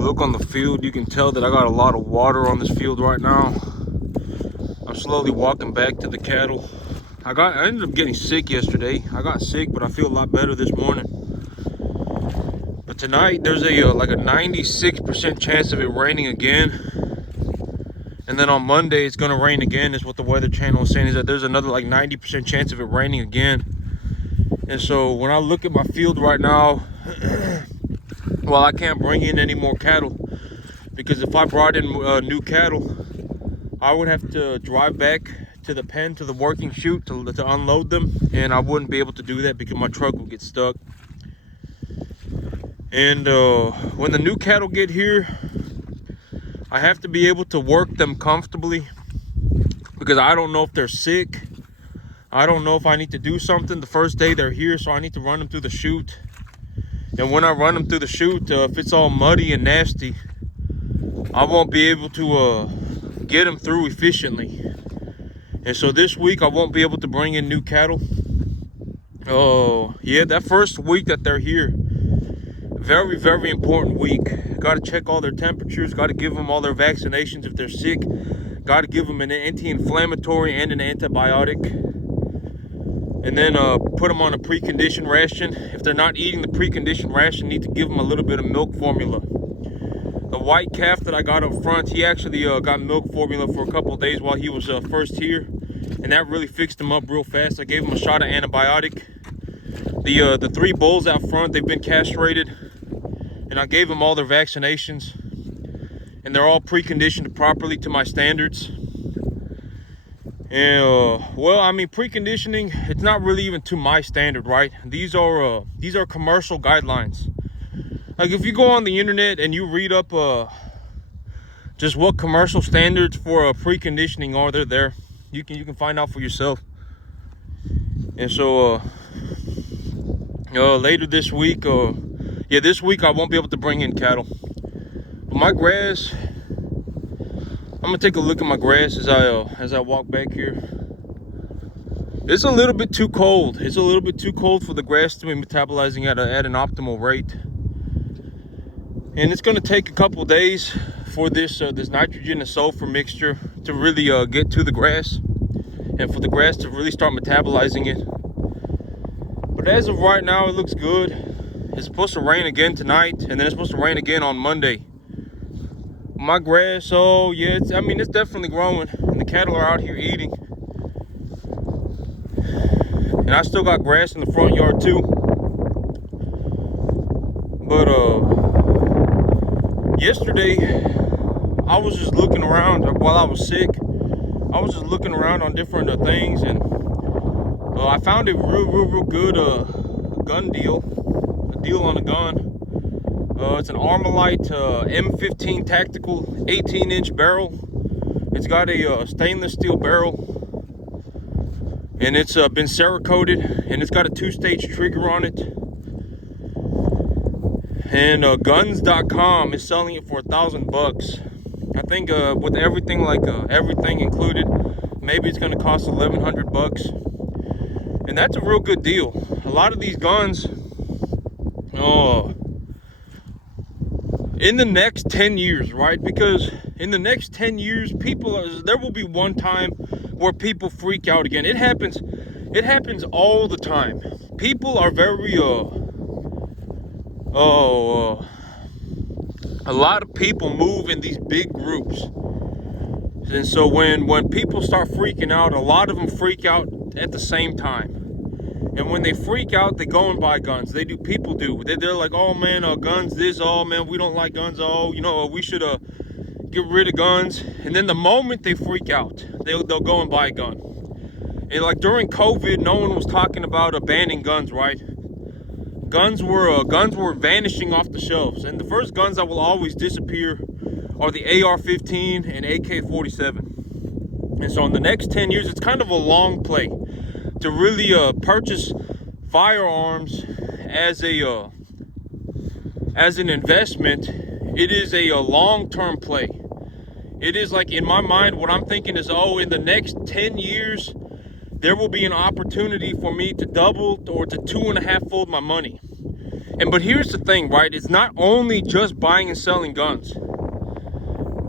look on the field, you can tell that I got a lot of water on this field right now. I'm slowly walking back to the cattle. I ended up getting sick yesterday. I got sick, but I feel a lot better this morning. But tonight there's like a 96% chance of it raining again. And then on Monday it's gonna rain again, is what the Weather Channel is saying, is that there's another like 90% chance of it raining again. And so when I look at my field right now, well, I can't bring in any more cattle, because if I brought in new cattle, I would have to drive back to the pen, to the working chute to unload them, and I wouldn't be able to do that because my truck would get stuck. And when the new cattle get here, I have to be able to work them comfortably, because I don't know if they're sick. I don't know if I need to do something the first day they're here, so I need to run them through the chute. And when I run them through the chute, if it's all muddy and nasty, I won't be able to get them through efficiently. And so this week I won't be able to bring in new cattle. Oh yeah, that first week that they're here, very, very important week. Got to check all their temperatures, got to give them all their vaccinations if they're sick, got to give them an anti-inflammatory and an antibiotic. And then put them on a preconditioned ration. If they're not eating the preconditioned ration, need to give them a little bit of milk formula. The white calf that I got up front, he actually got milk formula for a couple of days while he was first here, and that really fixed him up real fast. I gave him a shot of antibiotic. The three bulls out front, they've been castrated, and I gave them all their vaccinations, and they're all preconditioned properly to my standards. And well, I mean, preconditioning, it's not really even to my standard, right? These are commercial guidelines. Like if you go on the internet and you read up just what commercial standards for preconditioning are, they're there. You can find out for yourself. And so later this week, this week I won't be able to bring in cattle. But my grass, I'm gonna take a look at my grass as I walk back here. It's a little bit too cold. It's a little bit too cold for the grass to be metabolizing at an optimal rate. And it's gonna take a couple days for this nitrogen and sulfur mixture to really get to the grass, and for the grass to really start metabolizing it. But as of right now, it looks good. It's supposed to rain again tonight, and then it's supposed to rain again on Monday. My grass, oh yeah, it's definitely growing, and the cattle are out here eating. And I still got grass in the front yard too. But yesterday I was just looking around while I was sick. I was just looking around on different things, and I found a real good gun deal, a deal on a gun. It's an ArmaLite M15 tactical 18-inch barrel. It's got a stainless steel barrel, and it's been Cerakoted, and it's got a 2-stage trigger on it. And guns.com is selling it for $1,000. I think with everything, like everything included, maybe it's going to cost $1,100. And that's a real good deal. A lot of these guns, in the next 10 years, right? Because in the next 10 years, there will be one time where people freak out again. It happens all the time. People are very, a lot of people move in these big groups. And so when people start freaking out, a lot of them freak out at the same time. And when they freak out, they go and buy guns. People do. They're like, oh man, guns this, oh man, we don't like guns, oh, we should get rid of guns. And then the moment they freak out, they'll go and buy a gun. And like during COVID, no one was talking about banning guns, right? Guns were vanishing off the shelves. And the first guns that will always disappear are the AR-15 and AK-47. And so in the next 10 years, it's kind of a long play to really purchase firearms as an investment. It is a long-term play. It is like, in my mind, what I'm thinking is, in the next 10 years, there will be an opportunity for me to double or to 2.5-fold my money. But here's the thing, right? It's not only just buying and selling guns.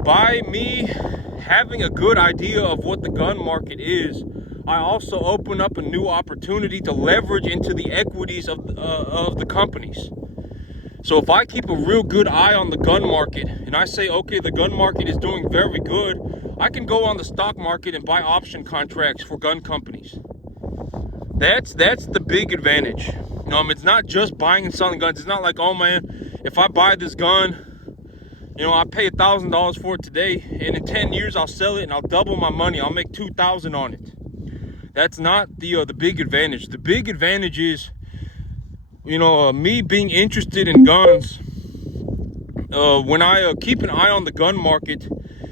By me having a good idea of what the gun market is, I also open up a new opportunity to leverage into the equities of the companies. So if I keep a real good eye on the gun market and I say, okay, the gun market is doing very good, I can go on the stock market and buy option contracts for gun companies. That's the big advantage. It's not just buying and selling guns. It's not like, oh man, if I buy this gun, I pay $1,000 for it today, and in 10 years I'll sell it and I'll double my money. I'll make $2,000 on it. That's not the big advantage. The big advantage is, me being interested in guns. When I keep an eye on the gun market,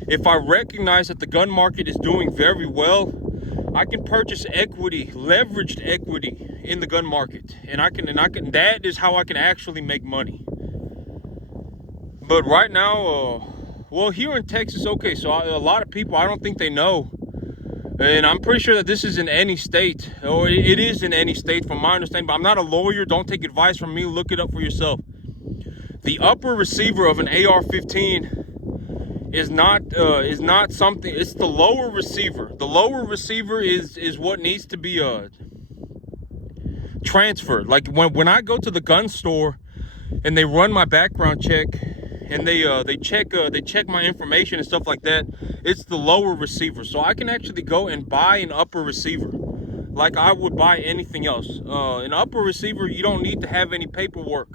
if I recognize that the gun market is doing very well, I can purchase equity, leveraged equity in the gun market, and I can. That is how I can actually make money. But right now, here in Texas, okay, so a lot of people, I don't think they know, and I'm pretty sure that this is in any state, or it is in any state from my understanding, but I'm not a lawyer. Don't take advice from me. Look it up for yourself. The upper receiver of an AR-15 is not something. It's the lower receiver. The lower receiver is what needs to be transferred. Like when I go to the gun store and they run my background check and they check my information and stuff like that, it's the lower receiver. So I can actually go and buy an upper receiver like I would buy anything else. An upper receiver, you don't need to have any paperwork.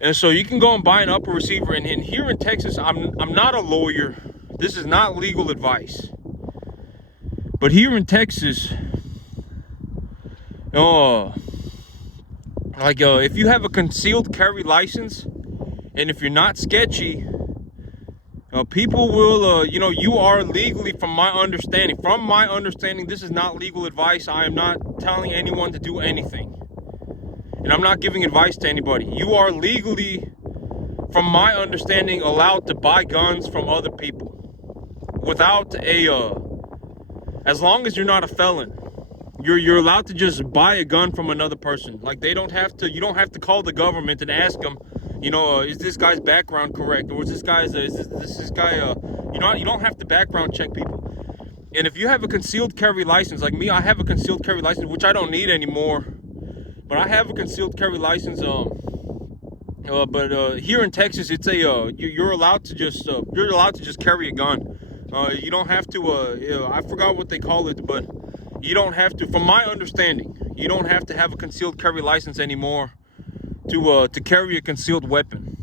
And so you can go and buy an upper receiver. And here in Texas, I'm not a lawyer. This is not legal advice. But here in Texas, if you have a concealed carry license, and if you're not sketchy, people will, you are legally, from my understanding, this is not legal advice. I am not telling anyone to do anything. And I'm not giving advice to anybody. You are legally, from my understanding, allowed to buy guns from other people without as long as you're not a felon. You're allowed to just buy a gun from another person. Like you don't have to call the government and ask them, is this guy's background correct? Or is this guy, you don't have to background check people. And if you have a concealed carry license, like me, I have a concealed carry license, which I don't need anymore. But I have a concealed carry license. But here in Texas, it's you're allowed to just carry a gun. You don't have to. I forgot what they call it, but you don't have to. From my understanding, you don't have to have a concealed carry license anymore to carry a concealed weapon.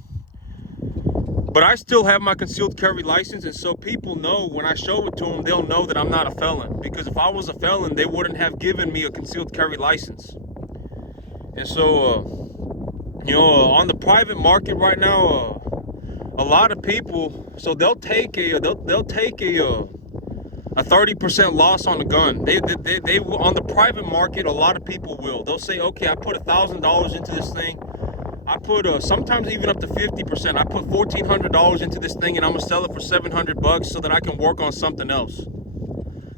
But I still have my concealed carry license, and so people know when I show it to them, they'll know that I'm not a felon. Because if I was a felon, they wouldn't have given me a concealed carry license. And so, on the private market right now, a lot of people, so they'll take a 30% loss on the gun. They on the private market, a lot of people will. They'll say, okay, I put $1,000 into this thing. I put sometimes even up to 50%. I put $1,400 into this thing, and I'm gonna sell it for $700 so that I can work on something else.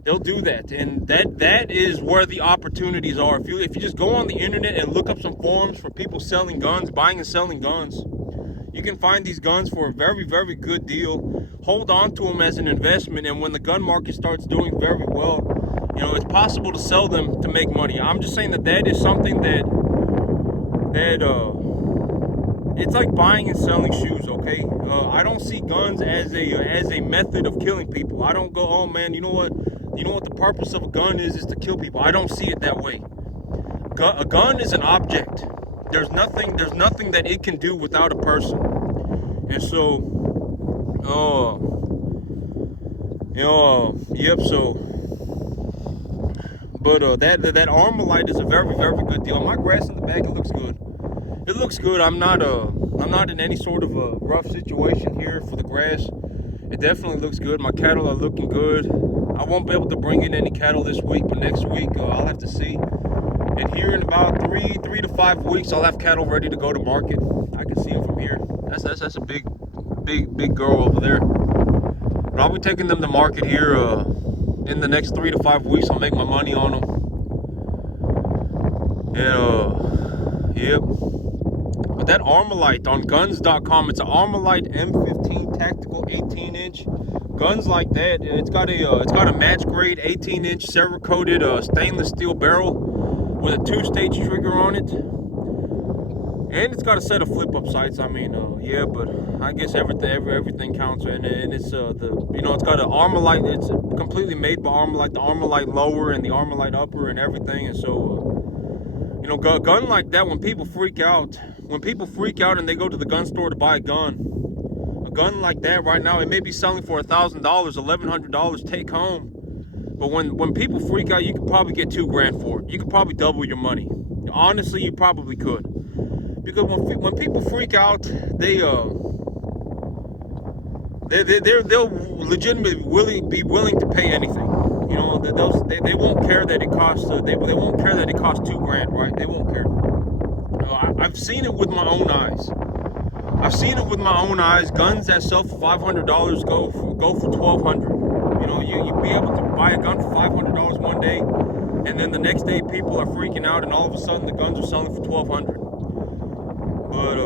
They'll do that, and that is where the opportunities are. If you just go on the internet and look up some forums for people selling guns, buying and selling guns, you can find these guns for a very, very good deal. Hold on to them as an investment, and when the gun market starts doing very well, it's possible to sell them to make money. I'm just saying that is something that it's like buying and selling shoes, okay? I don't see guns as a method of killing people. I don't go, oh man, you know what the purpose of a gun is to kill people. I don't see it that way. A gun is an object. There's nothing that it can do without a person. And so, that ArmaLite is a very, very good deal. My grass in the back, it looks good. It looks good. I'm not in any sort of a rough situation here for the grass. It definitely looks good. My cattle are looking good. I won't be able to bring in any cattle this week, but next week I'll have to see. And here in about 3 to 5 weeks, I'll have cattle ready to go to market. I can see them from here. That's a big girl over there. But I'll be taking them to market here in the next 3 to 5 weeks. I'll make my money on them. And Yep. But that ArmaLite on guns.com, it's an ArmaLite M15 tactical 18-inch. Guns like that, it's got a match grade 18-inch Cerakoted stainless steel barrel with a 2-stage trigger on it, and it's got a set of flip-up sights. I mean, yeah, but I guess everything counts, and it's it's got an ArmaLite. It's completely made by ArmaLite, the ArmaLite lower and the ArmaLite upper and everything, and so. Gun like that, when people freak out and they go to the gun store to buy a gun like that right now, it may be selling for $1,000, $1,100 take home. But when people freak out, you could probably get $2,000 for it. You could probably double your money. Honestly, you probably could. Because when people freak out, they'll legitimately be willing to pay anything. They won't care that it costs. They won't care that it costs $2,000, right? They won't care. I've seen it with my own eyes. Guns that sell for $500 go for $1,200. You'd be able to buy a gun for $500 one day, and then the next day people are freaking out, and all of a sudden the guns are selling for $1,200. But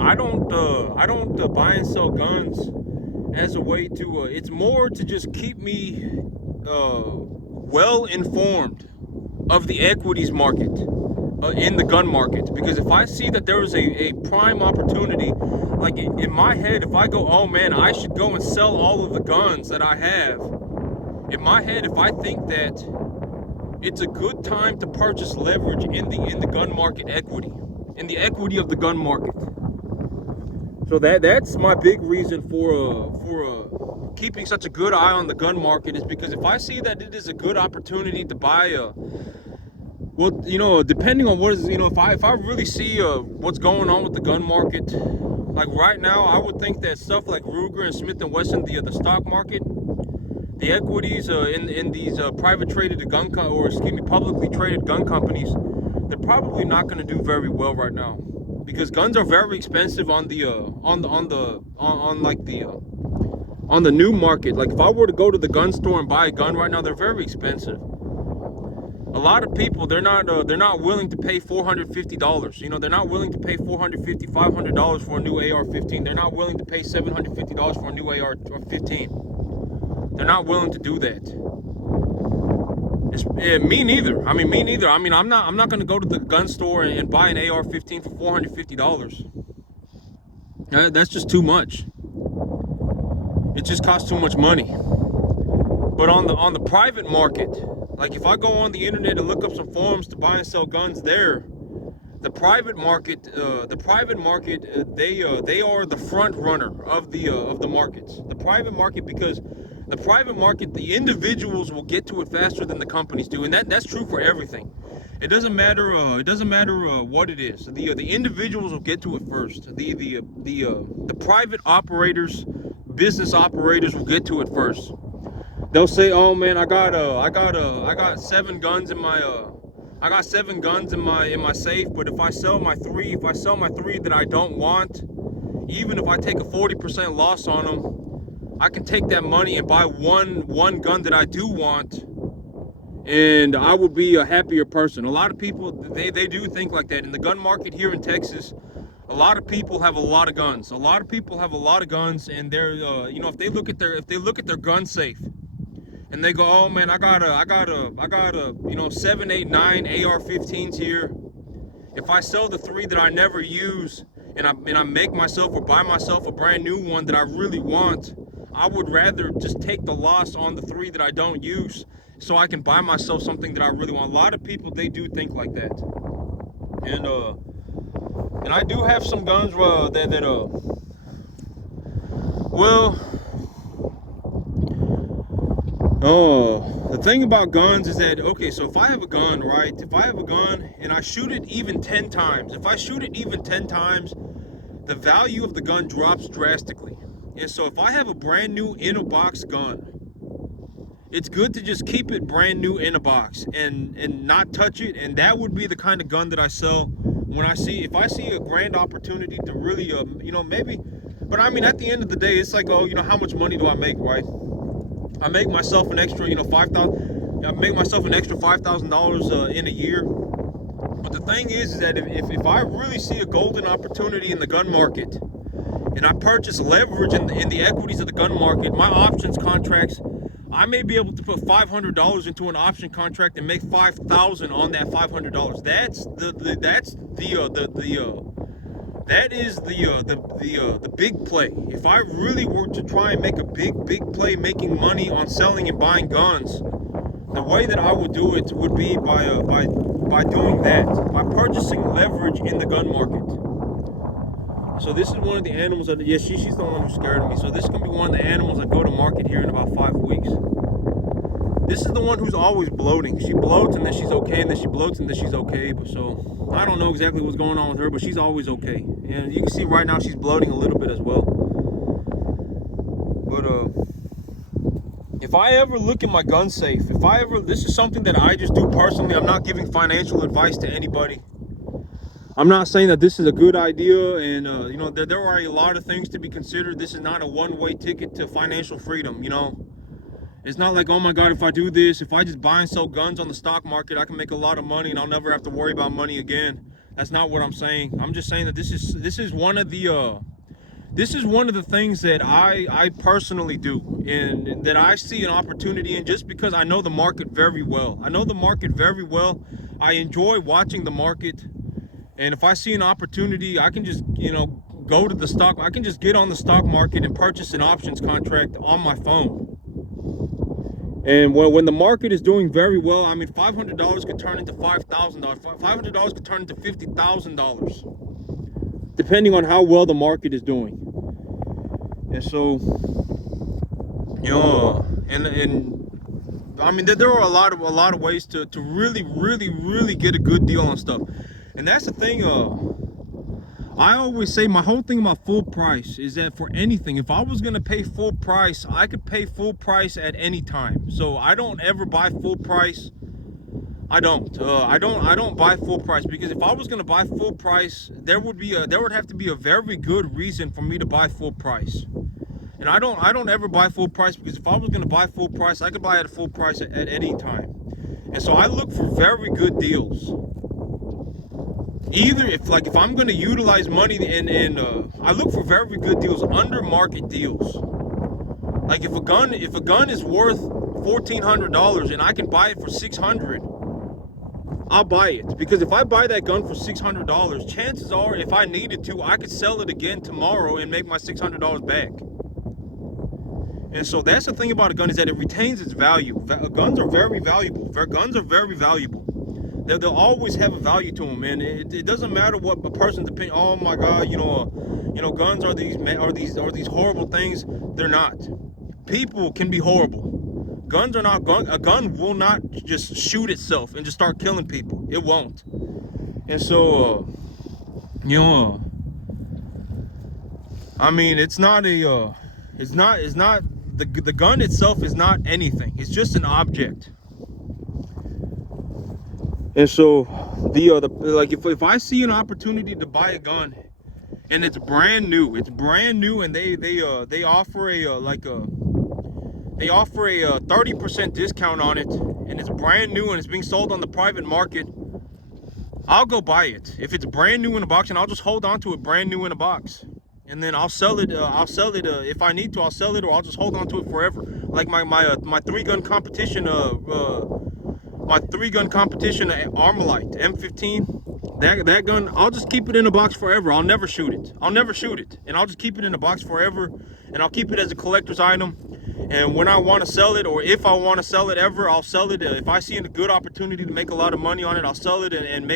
I don't buy and sell guns as a way to. It's more to just keep me well informed of the equities market, in the gun market. Because if I see that there is a prime opportunity, like in my head, if I go, oh man, I should go and sell all of the guns that I have. In my head, if I think that it's a good time to purchase leverage in the gun market equity, in the equity of the gun market. So that's my big reason for keeping such a good eye on the gun market, is because if I see that it is a good opportunity to buy depending on what is, if I really see what's going on with the gun market, like right now, I would think that stuff like Ruger and Smith & Wesson, the stock market, the equities in these publicly traded gun companies, they're probably not going to do very well right now, because guns are very expensive on the new market. Like if I were to go to the gun store and buy a gun right now, they're very expensive. A lot of people, they're not willing to pay $450. They're not willing to pay $450, $500 for a new AR-15. They're not willing to pay $750 for a new AR-15. They're not willing to do that. Me neither. I mean, I'm not going to go to the gun store and buy an AR-15 for $450. That's just too much. It just costs too much money. But on the private market, like if I go on the internet and look up some forums to buy and sell guns there, the private market, they are the front runner of the markets. The private market, because the private market, the individuals will get to it faster than the companies do, and that's true for everything. It doesn't matter. What it is. The individuals will get to it first. The private operators, business operators will get to it first. They'll say, "Oh man, I got 7 guns in my safe, but if I sell my 3 that I don't want, even if I take a 40% loss on them, I can take that money and buy one gun that I do want, and I will be a happier person." A lot of people, they do think like that. In the gun market here in Texas, a lot of people have a lot of guns. And they're if they look at their gun safe, and they go, "Oh man, I got 7, 8, 9 AR-15s here. If I sell the 3 that I never use, and I make myself or buy myself a brand new one that I really want, I would rather just take the loss on the 3 that I don't use, so I can buy myself something that I really want." A lot of people, they do think like that. And I do have some guns the thing about guns is that, okay, so if I have a gun, right? If I have a gun and I shoot it even 10 times, the value of the gun drops drastically. And so if I have a brand new in a box gun, it's good to just keep it brand new in a box and not touch it. And that would be the kind of gun that I sell if I see a grand opportunity to really, maybe. But I mean, at the end of the day, it's like, oh, how much money do I make, right? I make myself an extra, $5,000. I make myself an extra $5,000 in a year. But the thing is that if I really see a golden opportunity in the gun market, and I purchase leverage in the equities of the gun market, my options contracts, I may be able to put $500 into an option contract and make $5,000 on that $500. That is the big play. If I really were to try and make a big play, making money on selling and buying guns, the way that I would do it would be by doing that, by purchasing leverage in the gun market. So this is one of the animals that, yeah, she's the one who's scared of me. So this is gonna be one of the animals that go to market here in about 5 weeks. This is the one who's always bloating. She bloats and then she's okay, and then she bloats and then she's okay. But so I don't know exactly what's going on with her, but she's always okay. And you can see right now she's bloating a little bit as well. But if I ever look in my gun safe, this is something that I just do personally. I'm not giving financial advice to anybody. I'm not saying that this is a good idea, and you know, there are a lot of things to be considered. This is not a one-way ticket to financial freedom, you know. It's not like, oh my God, if I do this, if I just buy and sell guns on the stock market, I can make a lot of money and I'll never have to worry about money again. That's not what I'm saying. I'm just saying that this is one of the things that I personally do, and that I see an opportunity in, just because I know the market very well. I know the market very well. I enjoy watching the market. And if I see an opportunity, I can just, you know, go to the stock. I can just get on the stock market and purchase an options contract on my phone. And when the market is doing very well, I mean, $500 could turn into $5,000. $500 could turn into $50,000, depending on how well the market is doing. And so, you know, and I mean, there are a lot of ways to really get a good deal on stuff. And that's the thing, I always say, my whole thing about full price is that for anything, if I was gonna pay full price, I could pay full price at any time. So I don't ever buy full price. I don't buy full price, because if I was gonna buy full price, there would have to be a very good reason for me to buy full price. And I don't ever buy full price, because if I was gonna buy full price, I could buy at a full price at any time. And so I look for very good deals. Either if I'm going to utilize money, and I look for very good deals, under market deals. Like if a gun is worth $1,400 and I can buy it for $600, I'll buy it. Because if I buy that gun for $600, chances are, if I needed to, I could sell it again tomorrow and make my $600 back. And so that's the thing about a gun, is that it retains its value. Guns are very valuable. Guns are very valuable. They'll always have a value to them, and it doesn't matter what a person's opinion. Oh my God, you know, guns are these horrible things. They're not. People can be horrible. Guns are not. A gun will not just shoot itself and just start killing people. It won't. And so, you know, I mean, it's not the gun itself is not anything. It's just an object. And so like if I see an opportunity to buy a gun and it's brand new, and they offer a 30% discount on it, and it's brand new and it's being sold on the private market, I'll go buy it. If it's brand new in a box, and I'll just hold on to it brand new in a box, and then I'll sell it. If I need to, I'll sell it, or I'll just hold on to it forever. Like my 3-gun competition. My 3-gun competition ArmaLite M15, that gun, I'll just keep it in a box forever. I'll never shoot it. And I'll just keep it in a box forever, and I'll keep it as a collector's item. And when I want to sell it, or if I want to sell it ever, I'll sell it. If I see a good opportunity to make a lot of money on it, I'll sell it and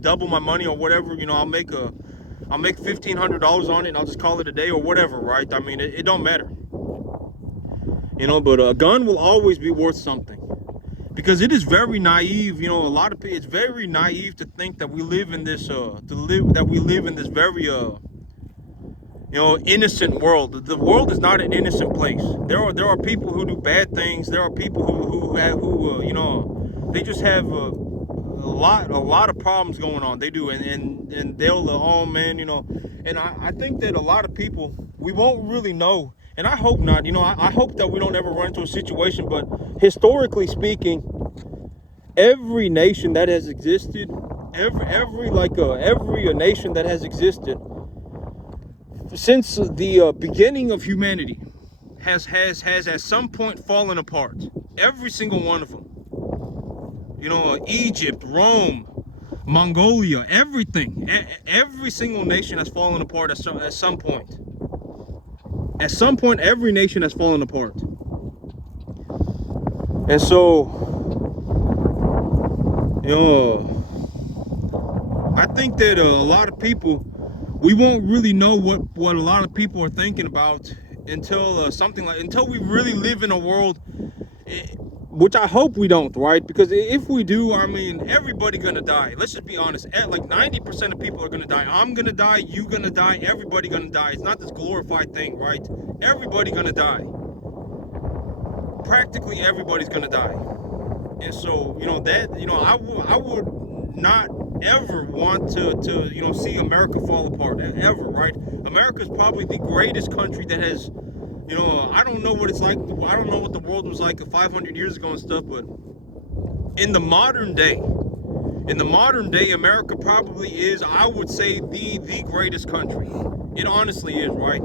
double my money, or whatever. You know, I'll make $1,500 on it, and I'll just call it a day, or whatever, right? I mean, it don't matter. You know, but a gun will always be worth something. Because it is very naive, you know, it's very naive to think that we live in this very you know, innocent world. The world is not an innocent place. There are people who do bad things. There are people who you know, they just have a lot of problems going on. They do, and they'll oh man, you know. And I think that a lot of people, we won't really know. And I hope not, you know, I hope that we don't ever run into a situation, but historically speaking, every nation that has existed every nation that has existed since the beginning of humanity has at some point fallen apart. Every single one of them. You know, Egypt, Rome, Mongolia, everything. Every single nation has fallen apart at some point. At some point, every nation has fallen apart. And so, you know, I think that a lot of people, we won't really know what a lot of people are thinking about until until we really live in a world, which I hope we don't, right? Because if we do, I mean, everybody gonna die. Let's just be honest. Like 90% of people are gonna die. I'm gonna die, you gonna die, everybody gonna die. It's not this glorified thing, right? Everybody gonna die. Practically everybody's gonna die. And so, you know, that, you know, I would not ever want to you know, see America fall apart, ever, right? America is probably the greatest country that has, you know, I don't know what it's like, I don't know what the world was like 500 years ago and stuff, but in the modern day, America probably is, I would say, the greatest country. It honestly is, right?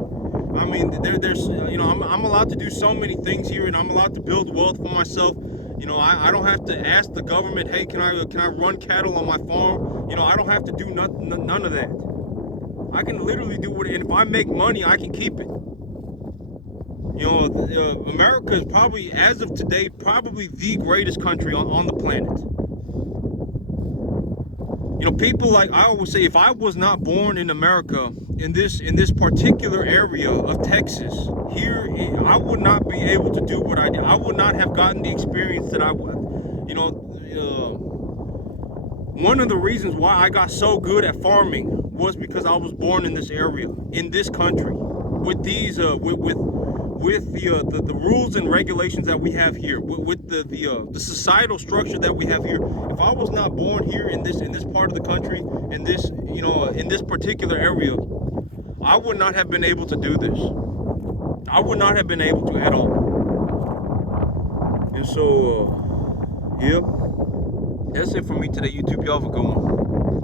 I mean, there's, you know, I'm allowed to do so many things here, and I'm allowed to build wealth for myself. You know, I don't have to ask the government, hey, can I run cattle on my farm? You know, I don't have to do none of that. I can literally do what, and if I make money, I can keep it. You know, America is probably, as of today, probably the greatest country on the planet. You know, people, like I always say, if I was not born in America, in this particular area of Texas, here, I would not be able to do what I did. I would not have gotten the experience that I would. You know, one of the reasons why I got so good at farming was because I was born in this area, in this country, with these, with the rules and regulations that we have here, with the societal structure that we have here. If I was not born here in this part of the country, in this, you know, in this particular area, I would not have been able to do this. I would not have been able to at all. And so, yeah, that's it for me today, YouTube. Y'all have a good one.